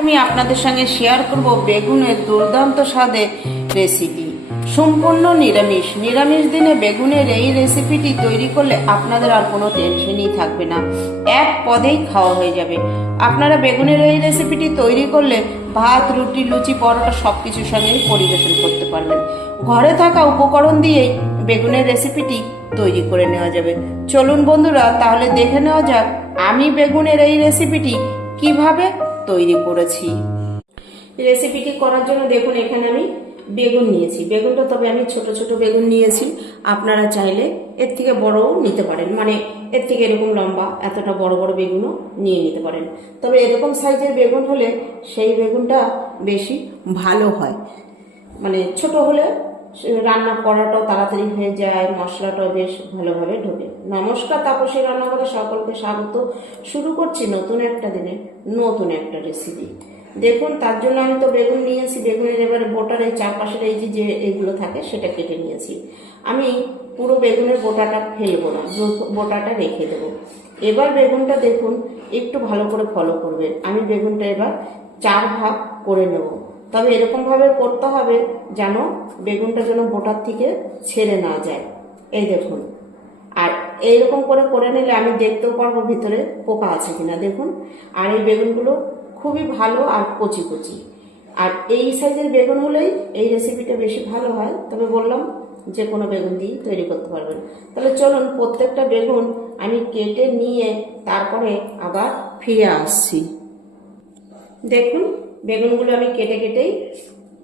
আমি আপনাদের সঙ্গে শেয়ার করব বেগুনের দুর্দান্ত স্বাদে রেসিপি সম্পূর্ণ নিরামিষ। নিরামিষ দিনে বেগুনের এই রেসিপিটি তৈরি করলে আপনাদের আর কোনো টেনশনই থাকবে না। এক পদেই খাওয়া হয়ে যাবে। আপনারা বেগুনের এই রেসিপিটি তৈরি করলে ভাত, রুটি, লুচি, পরোটা সব কিছুর সঙ্গেই পরিবেশন করতে পারবেন। ঘরে থাকা উপকরণ দিয়েই বেগুনের রেসিপিটি তৈরি করে নেওয়া যাবে। চলুন বন্ধুরা, তাহলে দেখে নেওয়া যাক আমি বেগুনের এই রেসিপিটি কীভাবে তৈরি করেছি। রেসিপিটি করার জন্য দেখুন, এখানে আমি বেগুন নিয়েছি। বেগুনটা তবে আমি ছোট ছোট বেগুন নিয়েছি। আপনারা চাইলে এর থেকে বড়ও নিতে পারেন। মানে এর থেকে এরকম লম্বা, এতটা বড় বড় বেগুনও নিয়ে নিতে পারেন। তবে এরকম সাইজের বেগুন হলে সেই বেগুনটা বেশি ভালো হয়। মানে ছোট হলে রান্না করাটাও তাড়াতাড়ি হয়ে যায়, মশলাটাও বেশ ভালোভাবে ঢোকে। নমস্কার, তাপসী রান্নাঘরে সকলকে স্বাগত। শুরু করছি নতুন একটা দিনে, নতুন একটা রেসিপি দেখুন, তার জন্য আমি তো বেগুন নিয়েছি বেগুনের এবারে বোটার এই চারপাশের এই যে এগুলো থাকে, সেটা কেটে নিয়েছি। আমি পুরো বেগুনের বোটাটা ফেলব না বোটাটা রেখে দেবো। এবার বেগুনটা দেখুন, একটু ভালো করে ফলো করবেন আমি বেগুনটা এবার চার ভাগ করে নেব। তবে এরকমভাবে করতে হবে যেন বেগুনটা যেন বোটার থেকে ছেড়ে না যায়। এই দেখুন। আর এইরকম করে করে নিলে আমি দেখতেও পারব ভিতরে পোকা আছে কিনা, দেখুন। আর এই বেগুনগুলো খুবই ভালো আর কচি কচি। আর এই সাইজের বেগুনগুলোই এই রেসিপিটা বেশি ভালো হয়। তবে বললাম যে কোনো বেগুন দিয়ে তৈরি করতে পারবেন। তাহলে চলুন প্রত্যেকটা বেগুন আমি কেটে নিয়ে তারপরে আবার ফিরে আসছি। দেখুন, বেগুনগুলো আমি কেটে কেটেই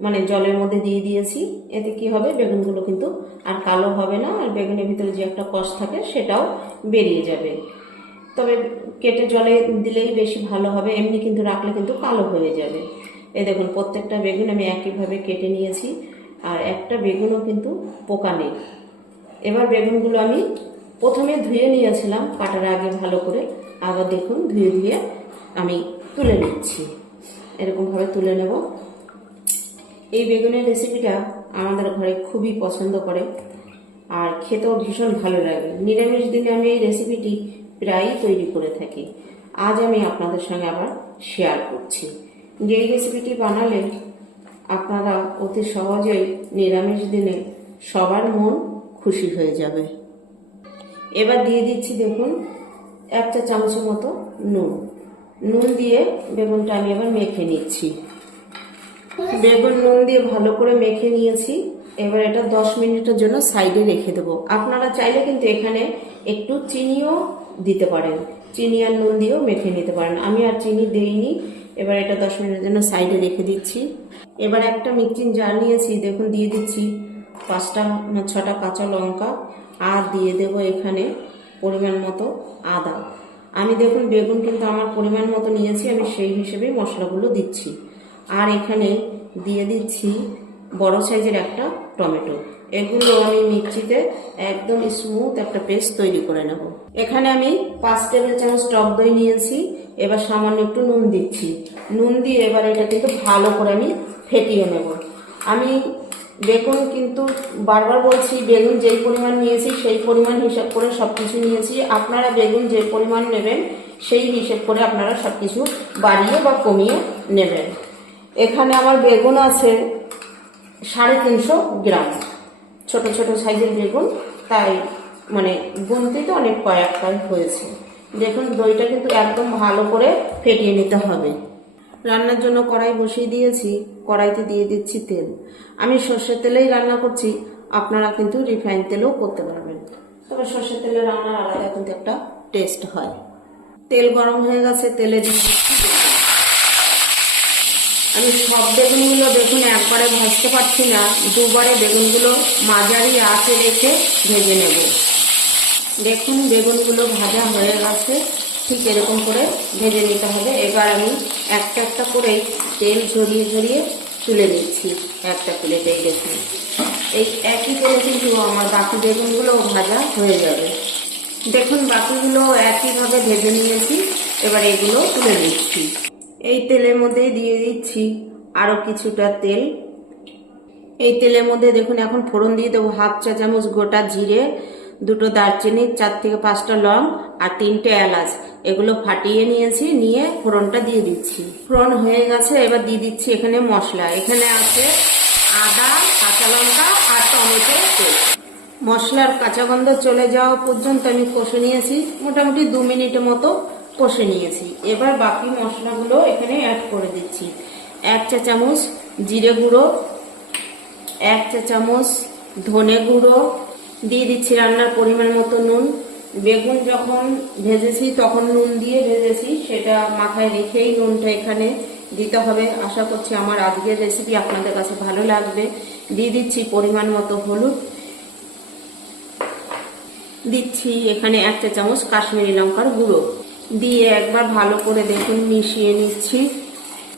মানে জলের মধ্যে দিয়ে দিয়েছি। এতে কি হবে? বেগুনগুলো কিন্তু আর কালো হবে না। আর বেগুনের ভিতরে যে একটা কষ থাকে, সেটাও বেরিয়ে যাবে। তবে কেটে জলে দিলেই বেশি ভালো হবে। এমনি কিন্তু রাখলে কিন্তু কালো হয়ে যাবে। এ দেখুন, প্রত্যেকটা বেগুন আমি একইভাবে কেটে নিয়েছি। আর একটা বেগুনও কিন্তু পোকা নেই। এবার বেগুনগুলো আমি প্রথমে ধুয়ে নিয়েছিলাম কাটার আগে ভালো করে। আবার দেখুন, ধুয়ে ধুয়ে আমি তুলে নিচ্ছি। এরকমভাবে তুলে নেব। এই বেগুনের রেসিপিটা আমাদের ঘরে খুবই পছন্দ করে আর খেতেও ভীষণ ভালো লাগে। নিরামিষ দিনে আমি এই রেসিপিটি প্রায়ই তৈরি করে থাকি। আজ আমি আপনাদের সঙ্গে আবার শেয়ার করছি। যে রেসিপিটি বানালে আপনারা অতি সহজেই নিরামিষ দিনে সবার মন খুশি হয়ে যাবে। এবার দিয়ে দিচ্ছি দেখুন এক চা চামচের মতো নুন। নুন দিয়ে বেগুনটা আমি এবার মেখে নিচ্ছি। বেগুন নুন দিয়ে ভালো করে মেখে নিয়েছি। এবার এটা দশ মিনিটের জন্য সাইডে রেখে দেবো। আপনারা চাইলে কিন্তু এখানে একটু চিনিও দিতে পারেন। চিনি আর নুন দিয়েও মেখে নিতে পারেন। আমি আর চিনি দেইনি। এবার এটা দশ মিনিটের জন্য সাইডে রেখে দিচ্ছি। এবার একটা মিক্সিং জার নিয়েছি। দেখুন, দিয়ে দিচ্ছি পাঁচটা না ছটা কাঁচা লঙ্কা আর দিয়ে দেব এখানে পরিমাণ মতো আদা। আমি দেখুন, বেগুন কিন্তু আমার পরিমাণ মতো নিয়েছি। আমি সেই হিসেবেই মশলাগুলো দিচ্ছি। আর এখানে দিয়ে দিচ্ছি বড় সাইজের একটা টমেটো। এগুলো আমি মিক্সিতে একদম স্মুথ একটা পেস্ট তৈরি করে নেব। এখানে আমি পাঁচ টেবিল চামচ টক দই নিয়েছি, এবার সামান্য একটু নুন দিচ্ছি। নুন দিয়ে এবার এটা কিন্তু ভালো করে আমি ফেটিয়ে নেব। আমি বেগুন কিন্তু বারবার বলছি, বেগুন যেই পরিমাণ নিয়েছি সেই পরিমাণ হিসাব করে সব কিছু নিয়েছি। আপনারা বেগুন যে পরিমাণ নেবেন সেই হিসেব করে আপনারা সব কিছু বাড়িয়ে বা কমিয়ে নেবেন। এখানে আমার বেগুন আছে সাড়ে তিনশো গ্রাম। ছোট ছোট সাইজের বেগুন, তাই মানে গুনতিতে অনেক কয়েকটাই হয়েছে। দেখুন, দইটা কিন্তু একদম ভালো করে ফেটিয়ে নিতে হবে। রান্নার জন্য কড়াই বসিয়ে দিয়েছি, কড়াইতে দিয়ে দিচ্ছি তেল। আমি সর্ষের তেলেই রান্না করছি, আপনারা কিন্তু রিফাইন তেলও করতে পারবেন। তবে সর্ষের তেলে রান্নার আলাদা কিন্তু একটা টেস্ট হয়। তেল গরম হয়ে গেছে, তেলে দিয়ে। আমি সব বেগুনগুলো দেখুন, একবারে ভাজতে পারছি না। দুবারে বেগুনগুলো মাঝারি আঁচে রেখে ভেজে নেব। দেখুন, বেগুনগুলো ভাজা হয়ে গেছে। ঠিক এরকম করে ভেজে নিতে হবে। এবার আমি একটা একটা করে তেল ঝরিয়ে ঝরিয়ে তুলে নিচ্ছি। একটা প্লেটেই দেখুন। এই একই করে কিন্তু আমার বাকি বেগুনগুলো ভাজা হয়ে যাবে। দেখুন, বাকিগুলো একইভাবে ভেজে নিয়েছি। এবার এগুলো তুলে নিচ্ছি। এই তেলের মধ্যে দিয়ে দিচ্ছি আরও কিছুটা তেল। এই তেলের মধ্যে দেখুন, এখন ফোড়ন দিয়ে দেবো হাফ চা চামচ গোটা জিরে, দুটো দারচিনি, চার থেকে পাঁচটা লং আর তিনটে এলাচ। এগুলো ফাটিয়ে নিয়েছি, নিয়ে ফোড়নটা দিয়ে দিচ্ছি। ফোড়ন হয়ে গেছে, এবার দিয়ে দিচ্ছি এখানে মশলা। এখানে আছে আদা, কাঁচা লঙ্কা আর টমেটো পেস্ট মশলার কাঁচা গন্ধ চলে যাওয়া পর্যন্ত আমি কষে নিয়েছি। মোটামুটি দু মিনিটের মতো কষে নিয়েছি। এবার বাকি মশলাগুলো এখানে অ্যাড করে দিচ্ছি। এক চা চামচ জিরে গুঁড়ো, এক চা চামচ ধনে গুঁড়ো, দিয়ে দিচ্ছি রান্নার পরিমাণ মতো নুন। বেগুন যখন ভেজেছি, তখন নুন দিয়ে ভেজেছি, সেটা মাথায় রেখেই নুনটা এখানে দিতে হবে। আশা করছি আমার আজকের রেসিপি আপনাদের কাছে ভালো লাগবে। দিয়ে দিচ্ছি পরিমাণ মতো হলুদ। দিচ্ছি এখানে এক চা চামচ কাশ্মীরি লঙ্কার গুঁড়ো। দিয়ে একবার ভালো করে দেখুন, মিশিয়ে নিচ্ছি।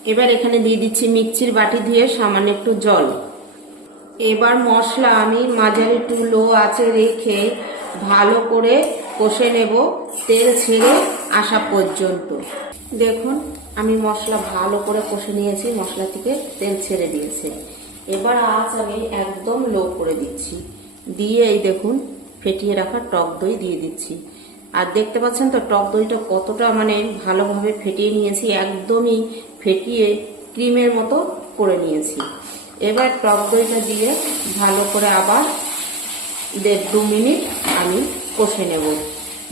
এবার এখানে দিয়ে দিচ্ছি মিক্সির বাটি দিয়ে সামান্য একটু জল। এবার মশলা আমি মাঝারি টু লো আছে রেখে ভালো করে কষে নেব তেল ছেড়ে আসা পর্যন্ত। দেখুন, আমি মশলা ভালো করে কষে নিয়েছি, মশলা থেকে তেল ছেড়ে দিয়েছে। এবার আজ আমি একদম লো করে দিচ্ছি। দিয়ে এই দেখুন, ফেটিয়ে রাখা টক দই দিয়ে দিচ্ছি। আর দেখতে পাচ্ছেন তো টক দইটা কতটা মানে ভালোভাবে ফেটিয়ে নিয়েছি, একদমই ফেটিয়ে ক্রিমের মতো করে নিয়েছি। এবার টক দইটা দিয়ে ভালো করে আবার দেড় দু মিনিট আমি কষে নেব।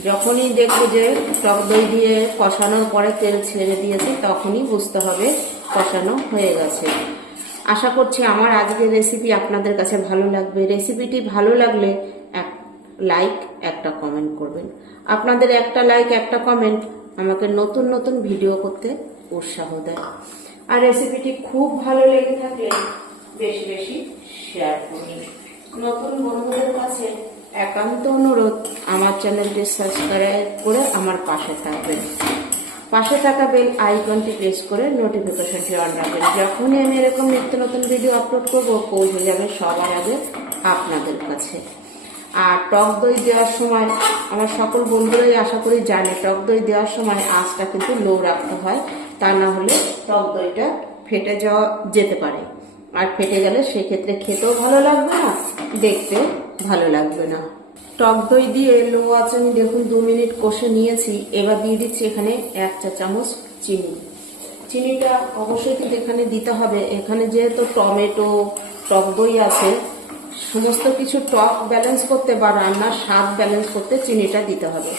যখনই দেখব যে টক দই দিয়ে কষানোর পরে তেল ছেড়ে দিয়েছে, তখনই বুঝতে হবে কষানো হয়ে গেছে। আশা করছি আমার আজকের রেসিপি আপনাদের কাছে ভালো লাগবে। রেসিপিটি ভালো লাগলে লাইক একটা কমেন্ট করবেন। আপনাদের একটা লাইক একটা কমেন্ট আমাকে নতুন নতুন ভিডিও করতে উৎসাহ দেয়। আর রেসিপিটি খুব ভালো লেগে থাকলে বেশি বেশি শেয়ার করুন। নতুন বন্ধুদের কাছে একান্ত অনুরোধ, আমার চ্যানেলটি সাবস্ক্রাইব করে আমার পাশে থাকবেন। পাশে থাকা বেল আইকনটি প্রেস করে নোটিফিকেশনটি অন রাখবেন। যখনই আমি এরকম নিত্য নতুন ভিডিও আপলোড করব পৌঁছে যাবে সবার আগে আপনাদের কাছে আর টক দই দেওয়ার সময় আমার সকল বন্ধুরাই আশা করি জানে, টক দই দেওয়ার সময় আঁচটা কিন্তু লো রাখতে হয়, তা না হলে টক দইটা ফেটে যাওয়া যেতে পারে। আর ফেটে গেলে সেক্ষেত্রে খেতেও ভালো লাগবে না দেখতেও ভালো লাগবে না। টক দই দিয়ে লো আছে আমি দেখুন দু মিনিট কষে নিয়েছি, এবার দিয়ে দিচ্ছি এখানে এক চা চামচ চিনি। চিনিটা অবশ্যই কিন্তু এখানে দিতে হবে, এখানে যেহেতু টমেটো, টক দই আছে সমস্ত কিছু টক ব্যালেন্স করতে বা রান্নার স্বাদ ব্যালেন্স করতে চিনিটা দিতে হবে।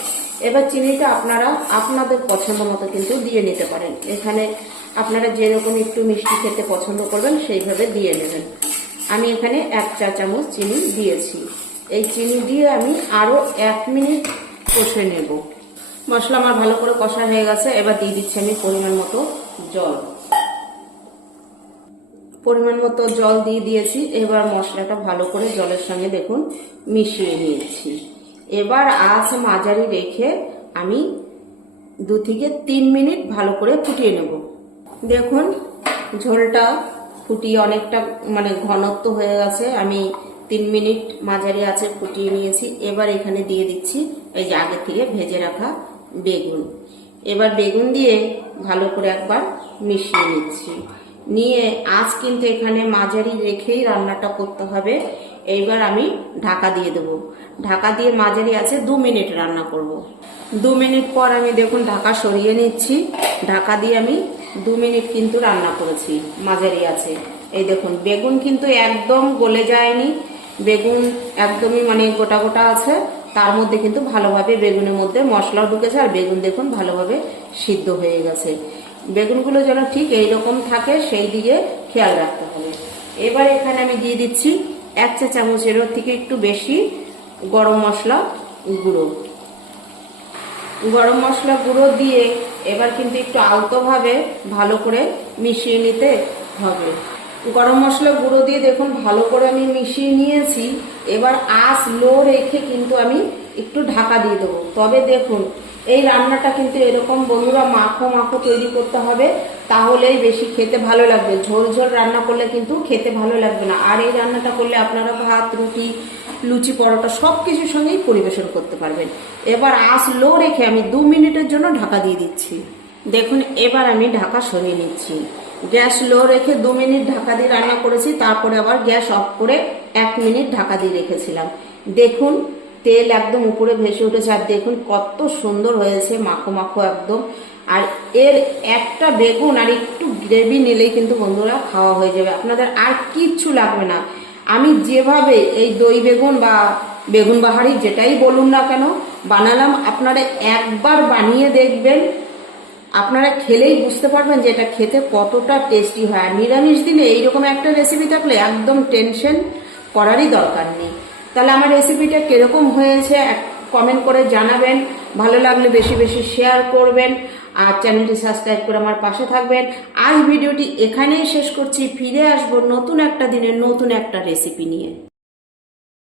এবার চিনিটা আপনারা আপনাদের পছন্দ মতো কিন্তু দিয়ে নিতে পারেন। এখানে আপনারা যেরকম একটু মিষ্টি খেতে পছন্দ করবেন, সেইভাবে দিয়ে নেবেন। আমি এখানে এক চা চামচ চিনি দিয়েছি। এই চিনি দিয়ে আমি আরও এক মিনিট কষে নেব। মশলা আমার ভালো করে কষা হয়ে গেছে। এবার দিয়ে দিচ্ছি আমি পরিমাণ মতো জল। পরিমাণ মতো জল দিয়ে দিয়েছি। এবার মশলাটা ভালো করে জলের সঙ্গে দেখুন মিশিয়ে নিয়েছি। এবার আঁচ মাঝারি রেখে আমি দু থেকে তিন মিনিট ভালো করে ফুটিয়ে নেব। দেখুন, ঝোলটা ফুটিয়ে অনেকটা মানে ঘনত্ব হয়ে গেছে। আমি তিন মিনিট মাঝারি আছে ফুটিয়ে নিয়েছি। এবার এখানে দিয়ে দিচ্ছি এই যে আগে থেকে ভেজে রাখা বেগুন। এবার বেগুন দিয়ে ভালো করে একবার মিশিয়ে নিচ্ছি। নিয়ে আজ কিন্তু এখানে মাঝারি রেখেই রান্নাটা করতে হবে। এইবার আমি ঢাকা দিয়ে দেবো। ঢাকা দিয়ে মাঝারি আছে দু মিনিট রান্না করব। দু মিনিট পর আমি দেখুন ঢাকা সরিয়ে নিচ্ছি। ঢাকা দিয়ে আমি দু মিনিট কিন্তু রান্না করেছি, মাঝারি আছে। এই দেখুন, বেগুন কিন্তু একদম গলে যায়নি। বেগুন একদমই মানে গোটা গোটা আছে। তার মধ্যে কিন্তু ভালোভাবে বেগুনের মধ্যে মশলাও ঢুকেছে। আর বেগুন দেখুন ভালোভাবে সিদ্ধ হয়ে গেছে। বেগুনগুলো যেন ঠিক এইরকম থাকে, সেই দিকে খেয়াল রাখতে হবে। এবার এখানে আমি দিয়ে দিচ্ছি এক চা চামচেরও থেকে একটু বেশি গরম মশলা গুঁড়ো। গরম মশলা গুঁড়ো দিয়ে এবার কিন্তু একটু আলতোভাবে ভালো করে মিশিয়ে নিতে হবে। গরম মশলা গুঁড়ো দিয়ে দেখুন ভালো করে আমি মিশিয়ে নিয়েছি। এবার আঁচ লো রেখে কিন্তু আমি একটু ঢাকা দিয়ে দেবো। তবে দেখুন এই রান্নাটা কিন্তু এরকম বন্ধুরা মাখো মাখো তৈরি করতে হবে, তাহলেই বেশি খেতে ভালো লাগবে। ঝোল ঝোল রান্না করলে কিন্তু খেতে ভালো লাগবে না। আর এই রান্নাটা করলে আপনারা ভাত, রুটি, লুচি, পরোটা সব কিছুর সঙ্গেই পরিবেশন করতে পারবেন। এবার আঁচ লো রেখে আমি দু মিনিটের জন্য ঢাকা দিয়ে দিচ্ছি। দেখুন, এবার আমি ঢাকা সরিয়ে নিচ্ছি। গ্যাস লো রেখে দু মিনিট ঢাকা দিয়ে রান্না করেছি, তারপরে আবার গ্যাস অফ করে এক মিনিট ঢাকা দিয়ে রেখেছিলাম। দেখুন তেল একদম উপরে ভেসে উঠেছে, আর দেখুন কত সুন্দর হয়েছে মাখো মাখো একদম। আর এর একটা বেগুন আর একটু গ্রেভি নিলেই কিন্তু বন্ধুরা খাওয়া হয়ে যাবে। আপনাদের আর কিচ্ছু লাগবে না। আমি যেভাবে এই দই বেগুন বা বেগুন বাহারি যেটাই বলুন না কেন, বানালাম। আপনারা একবার বানিয়ে দেখবেন। আপনারা খেলেই বুঝতে পারবেন যে এটা খেতে কতটা টেস্টি হয়। আর নিরামিষ দিনে এইরকম একটা রেসিপি থাকলে একদম টেনশন করারই দরকার নেই। তাহলে আমার রেসিপিটা কীরকম হয়েছে কমেন্ট করে জানাবেন। ভালো লাগলে বেশি বেশি শেয়ার করবেন আর চ্যানেলটি সাবস্ক্রাইব করে আমার পাশে থাকবেন। আজ ভিডিওটি এখানেই শেষ করছি। ফিরে আসব নতুন একটা দিনের নতুন একটা রেসিপি নিয়ে।